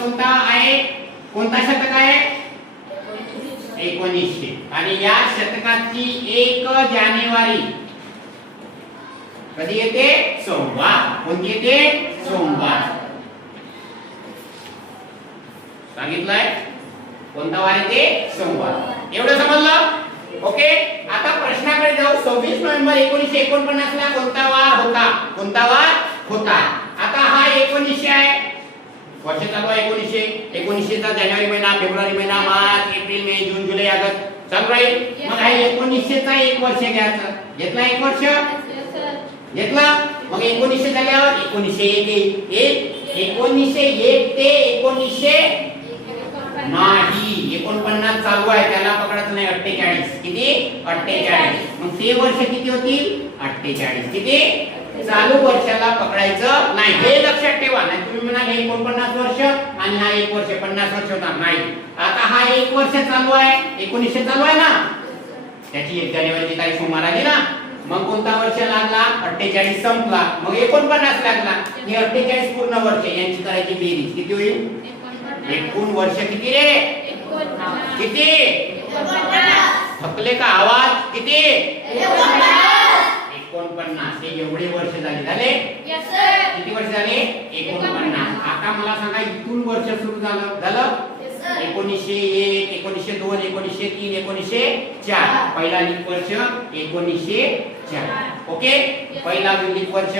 कोणता आहे? कोणता शतक आहे? 1900. आणि या शतकाची 1 जानेवारी कधी येते? सोमवार. कोणती येते? सोमवार. सांगितलंय कोणता वार येते? सोमवार. एवढं समजलं? ओके. आता प्रश्नाकडे जाऊ. 26 नोव्हेंबर 1949 ला कोणता वार होता? कोणता वार होता? आता हा 1900 आहे. वर्ष चालू आहे 1900. 1900 चा जानेवारी महिना, फेब्रुवारी महिना, मार्च, एप्रिल, मे, जून, जुलै, ऑगस्ट चालू राहील. मग हा 1900 चा 1 वर्ष घ्यायचं. घेतला 1 वर्ष? घेतला. मग 1900 झाल्यावर 1901 येईल. 1901 ते 1900 नाही 49 चालू आहे, त्याला पकडायचं नाही. 48 किती? 48. मग ते वर्ष किती होतील? 48. किती? चालू वर्षाला पकडायचं नाही, हे लक्षात ठेवा. नाही तुम्ही म्हणाल 49 वर्ष आणि हा 1 वर्ष 50 वर्ष होणार नाही. आता हा 1 वर्ष चालू आहे, 1900 चालू आहे ना, त्याची 1 जानेवारीची तारीख सोमवार आली ना. मग कोणता वर्ष लागला? 48 संपला. मग 49 लागला. हे 48 पूर्ण वर्ष यांची करायची बेरीज किती होईल? एकूण वर्ष किती रे? किती? थकले का आवाज? किती? 49. हे एवढे वर्ष झाले. किती वर्ष झाले? 49. आता मला सांगा इथून वर्ष सुरू झालं 1901, 1902, 1903, 1904. पहिला लीप वर्ष 1904. ओके. पहिला लीप वर्ष,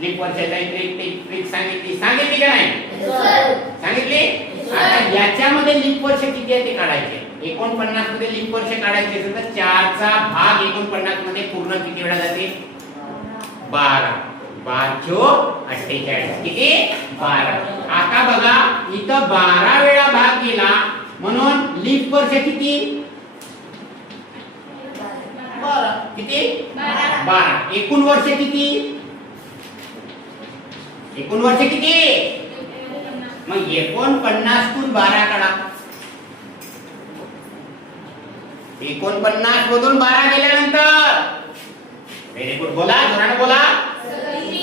लीप वर्षाची ट्रिक सांगितली का नाही? सांगितली. आता याच्यामध्ये लीप वर्ष किती आहे ते काढायचे. 49 मध्ये लीप वर्ष काढायचे असेल तर 4 चा भाग 49 मध्ये पूर्ण किती वेळा जाते? 12. 48. किती? 12. आता बघा इथं 12 वेळा भाग गेला म्हणून लीप वर्ष किती? 12. किती? 12. एकूण वर्ष किती? एकूण वर्ष किती? मग 49 तून 12 काढा. 49 मधून 12 गेल्यानंतर व्हेरी गुड. बोला, जोराने बोला.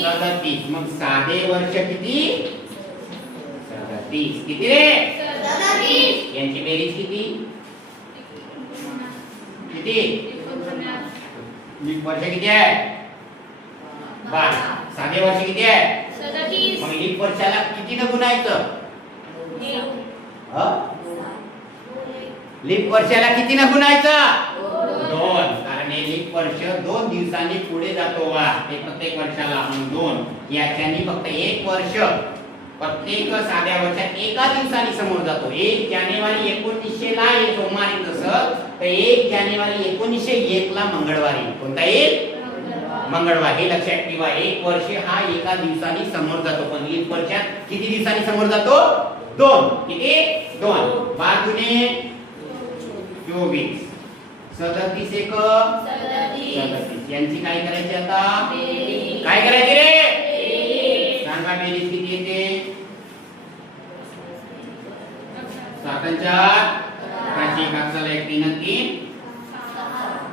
37. मग साधे वर्ष किती? 37. किती रे? 37. यांची बेरीज किती? किती? लीप वर्ष किती आहे? 12. साधे वर्ष किती आहे? 37. मग लीप वर्षाला किती न गुणायचं? लीप वर्षाला किती न गुणायचं? 2. कारण हे लीप वर्ष 2 दिवसांनी पुढे जातो वा ते प्रत्येक वर्षाला 2. याच्यानी फक्त 1 वर्ष प्रत्येक साध्या वर्षात एका दिवसांनी समोर जातो. 1 जानेवारी 1900 ला हे सोमवारी जसं तर 1 जानेवारी 1901 ला मंगळवारी. कोणता येईल? मंगळवार. हे लक्षात ठेवा. 1 वर्ष हा एका दिवसांनी समोर जातो. पण लीप वर्षात किती दिवसांनी समोर जातो? 2. किती? 2. 12 दुने 24. 37 एक 37. यांची काय करायची आता? काय करायची रे? सांगा बेरीज किती येते? 7 आणि 4 5 1 चला 1 3 आणि 3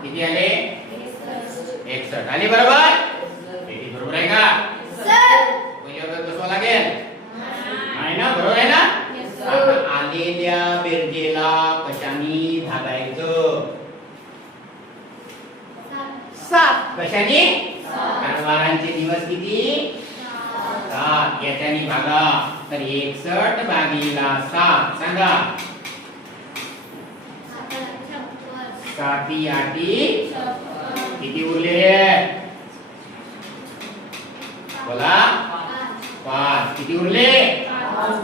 किती आले? 61 आले. बरोबर? बेरीज बरोबर आहे का? पहिले वर्ग कसं लागेल? आहे ना? बरोबर आहे ना? आलेल्या बेरजेला कशाने भागायचं? 7. कशाने? कारण वारांचे दिवस किती? 7. याच्याने भागा. तर 61 भागीला 7 सांगा. 7 8 किती उरले? बोला. 5. किती उरले?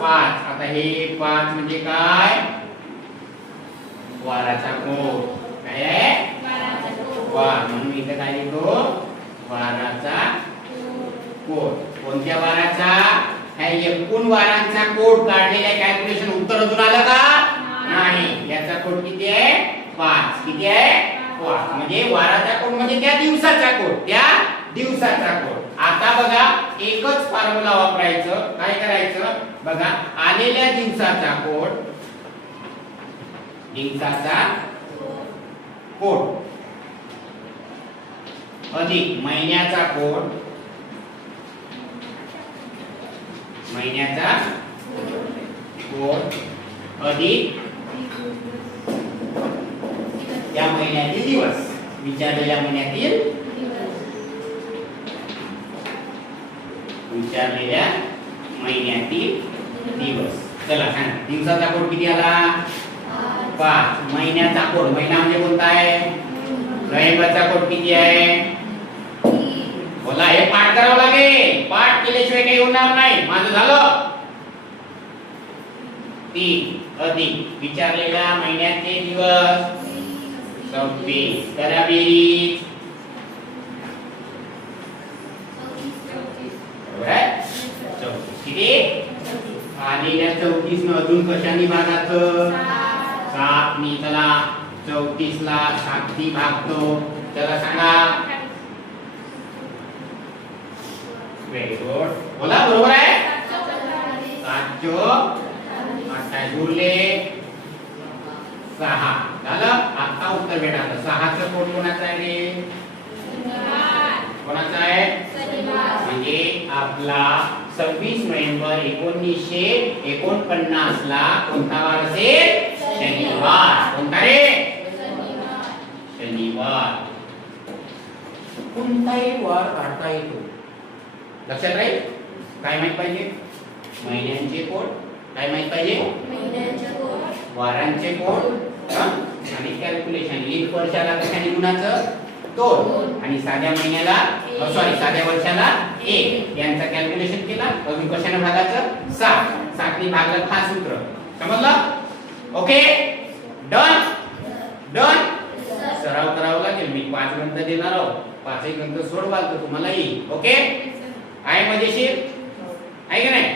5. आता हे 5 म्हणजे काय? वाराचा कोड. काय आहे? वार. म्हणून इथे काय लिहितो? वाराचा कोड. कोणत्या वाराचा? ह्या एकूण वारांचा कोड काढलेला कॅल्क्युलेशन उत्तर अजून आलं का? नाही. याचा कोड किती आहे? 5. किती आहे? 5. म्हणजे वाराचा कोड म्हणजे त्या दिवसाचा कोड. त्या दिवसाचा कोड. आता बघा एकच फॉर्म्युला वापरायचं. काय करायचं? बघा आलेल्या दिवसाचा कोड, दिवसाचा कोड अधिक महिन्याचा कोड, महिन्याचा कोण अधिक या महिन्यातील दिवस, विचारलेल्या महिन्यातील विचारलेल्या महिन्यातील दिवस. चला सांगा दिवसाचा कोड किती आला? 5. महिन्याचा कोड, महिना म्हणजे कोणता आहे? नोव्हेंबरचा कोड किती आहे? बोला, हे पाठ करावं लागेल. पाठ केल्याशिवाय काही होणार नाही. माझं झालं. 3 अधिक विचारलेल्या महिन्याचे दिवस 26. करा बेरीज. बरोबर आहे? 34 किती? आलेल्या 34 न अजून कशाने भागायचं? 7 नी. चला 34 ला 7 नी भागतो. चला सांगा. Very good. बोला बरोबर आहे. 7 चोक 28 उरले 6. झालं. आता उत्तर भेटायचं. 6 चं कोड कोणाचं आहे रे? कोणाचं आहे? म्हणजे आपला 26 नोव्हेंबर 1949 ला कोणता वार असेल? शनिवार. कोणता रे? शनिवार. कोणताही वार काढता येतो. लक्षात राहील. काय माहित पाहिजे? महिन्यांचे कोड. काय माहित पाहिजे? वारांचे कोड आणि कॅल्क्युलेशन. लीप वर्षाला कशाने गुणाचं? 2 आणि साध्या महिन्याला साध्या वर्षाला 1 यांचा कॅल्क्युलेशन केला. अजून कशाने भागायचं? 7 नी भागलं. हा सूत्र समजलं? Okay done. डन. सराव करावा लागेल. मी 5 गणित देणार आहोत. 5 गणित सोडवाल तर तुम्हाला येईल. ओके आहे मजेशीर आहे का नाही?